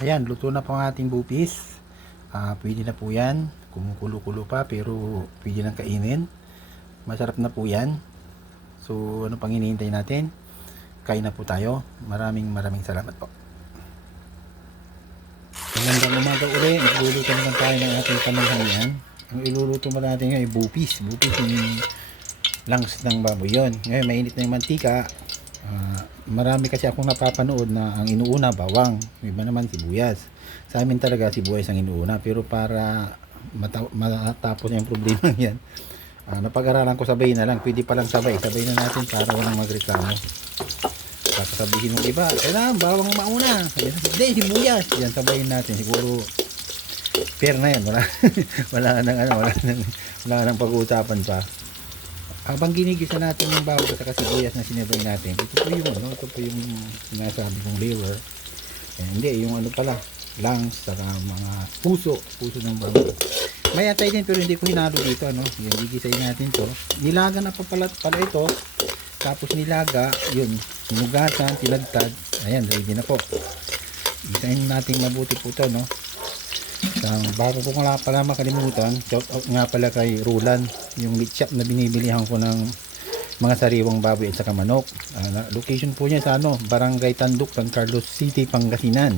Ayan, luto na po ang ating bupis. Pwede na po yan. Kumukulo-kulo pa pero pwede nang kainin. Masarap na po yan. So ano pang hinihintay natin? Kain na po tayo. Maraming salamat po. Magandang umaga uli. Magluluto naman tayo ng ating pananghalian. Ang iluluto mo natin ngayon ay bupis. Bupis yung lungs ng baboy yun. Ngayon mainit na yung mantika. Marami kasi akong napapanood na ang inuuna bawang, iba naman sibuyas. Sa amin talaga sibuyas ang inuuna, pero para matapos yung problema yan, napag-aralan ko sabay na lang. Pwede palang sabay na natin para walang magreklamo. Baka sabihin ng iba, kailangan bawang mauna, hindi, sibuyas yan, sabayin natin. Siguro fair na yan, wala wala nang pag-uusapan pa. Habang ginigisa natin yung bawang at sibuyas na sinabay natin, ito po yung sinasabi kong liver. Hindi, yung ano pala, lungs, saka mga puso ng bawang. May atay din pero hindi ko hinalo dito, yung gigisayin natin to. Nilaga na pa pala ito, tapos nilaga, yun, sinugatan, tinagtad, ayan, ready na po. Gisayin natin mabuti po to, bago ko nga pala makalimutan, shout out nga pala kay Rulan, yung meat shop na binibilihan ko ng mga sariwang baboy at saka manok. Location po niya sa Barangay Tanduk, San Carlos City, Pangasinan.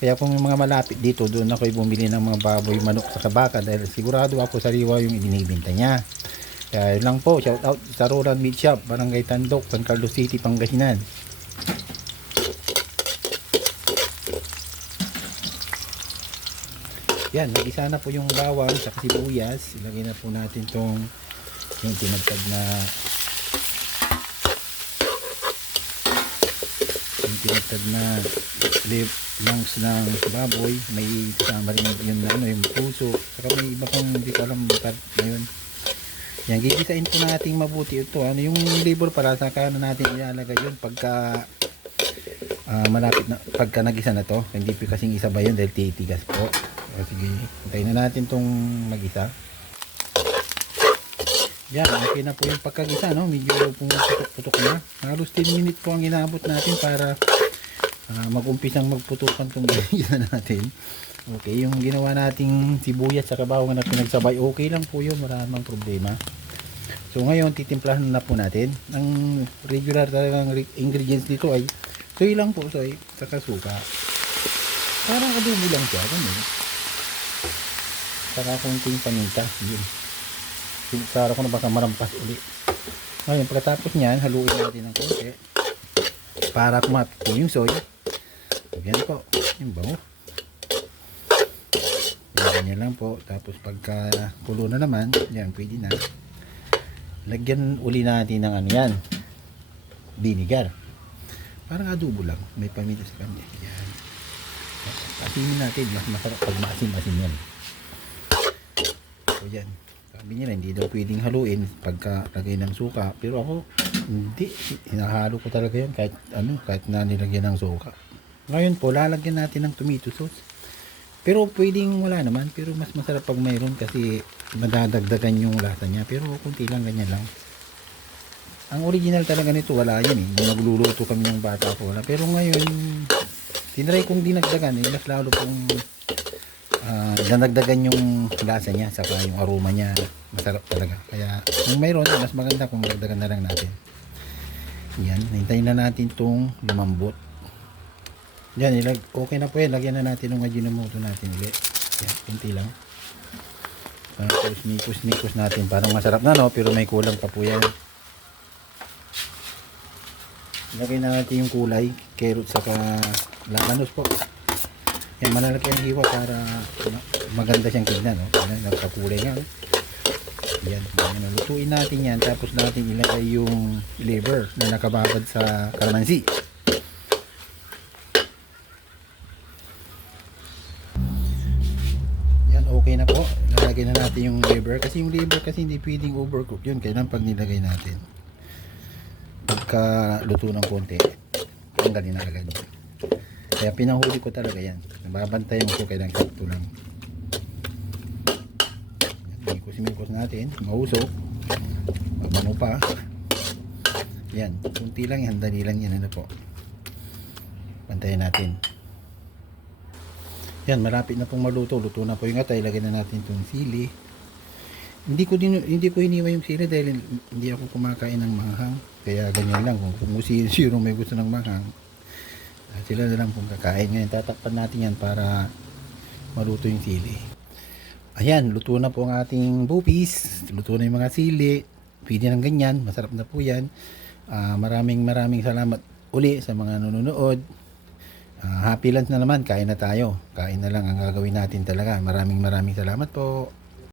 Kaya kung mga malapit dito, doon ako bumili ng mga baboy, manok at baka dahil sigurado ako sariwa yung ibinibenta niya. Kaya yun lang po, shout out sa Rulan Meat Shop, Barangay Tanduk, San Carlos City, Pangasinan. Yan, nag-isa na po yung bawang sa sibuyas. Ilagay na po natin tong yung tinagtad na lungs ng baboy. May kasama rin yun na yung puso. Saka may iba pang hindi ko alam ngayon. Yan, gigisain po natin mabuti ito. Yung liver para saka natin ilalagay yun pagka malapit na, pagka nagisa na to. Hindi po kasing isa ba yun dahil titigas po. Sige, hintayin na natin tong mag-isa. Yan, okay na po yung pagkagisa, medyo putok-putok na. Halos 10 minutes po ang inabot natin para mag-umpisang magputukan tong gisa natin. Okay, yung ginawa nating sibuyas sa bawang na pinagsabay, okay lang po yun, maraming problema. So ngayon, titimplahan na po natin. Ang regular talagang ingredients dito ay soy lang po, soy, saka suka. Parang adobo lang siya, ganun. Saka konting paminta, yun. Para ko na baka marampas uli. Ngayon, pagkatapos nyan, haluin natin ng konti para kumapit po yung soy. Yan po, yung bango. Yan lang po. Tapos pagka kulo na naman, yan, pwede na. Lagyan uli natin ng yan, vinegar. Parang adobo lang, may paminta sa kanya. Yan. Asinin natin, mas masarap pag maasim-asim yan. So yan, sabi nila hindi daw pwedeng haluin pagka lagay ng suka, pero ako hindi, hinahalo ko talaga yan kahit na nilagyan ng suka. Ngayon po lalagyan natin ng tomato sauce, pero pwedeng wala naman, pero mas masarap pag mayroon kasi madadagdagan yung lasa niya, pero kunti lang, ganyan lang. Ang original talaga nito wala yan nung nagluluto kami ng bata ko, wala. Pero ngayon tinry kong dinagdagan, mas lalo pong danagdagan yung lasa niya, saka yung aroma niya, masarap talaga. Kaya kung mayroon, mas maganda kung dagdagan na lang natin. Yan, hintayin na natin itong lumambot. Yan, okay na po yan. Lagyan na natin ng Ajinomoto natin ulit. Yan, kunti lang. Nikos natin. Parang masarap na, pero may kulang pa po yan. Lagay na natin yung kulay, carrot saka labanos po. Yan, malalaki ang hiwa para maganda siyang tignan, nagkakulay nga. Yan, lutuin natin yan, tapos natin ilagay yung liver na nakababad sa kalamansi. Yan, okay na po. Lalagay na natin yung liver kasi hindi pwedeng overcook yun, kailangan pag nilagay natin pagka luto ng konti, tanggalin na agad. Kaya pinahuli ko talaga yan. Nababantayan ko kailang sakto lang. Mikos natin. Mausok. Magmano pa. Yan. Kunti lang yan. Dali lang yan. Po. Bantayan natin. Yan, malapit na pong maluto. Luto na po yung atay. Lagyan na natin itong sili. Hindi ko iniwa yung sili dahil hindi ako kumakain ng manghang. Kaya ganyan lang. Kung sino may gusto ng manghang, sila na lang pong kakain. Ngayon, tatakpan natin yan para maluto yung sili. Ayan, luto na po ang ating bupis. Luto na yung mga sili. Pwede ng ganyan. Masarap na po yan. Maraming salamat uli sa mga nanonood. Happy lunch na naman. Kain na tayo. Kain na lang ang gagawin natin talaga. Maraming salamat po.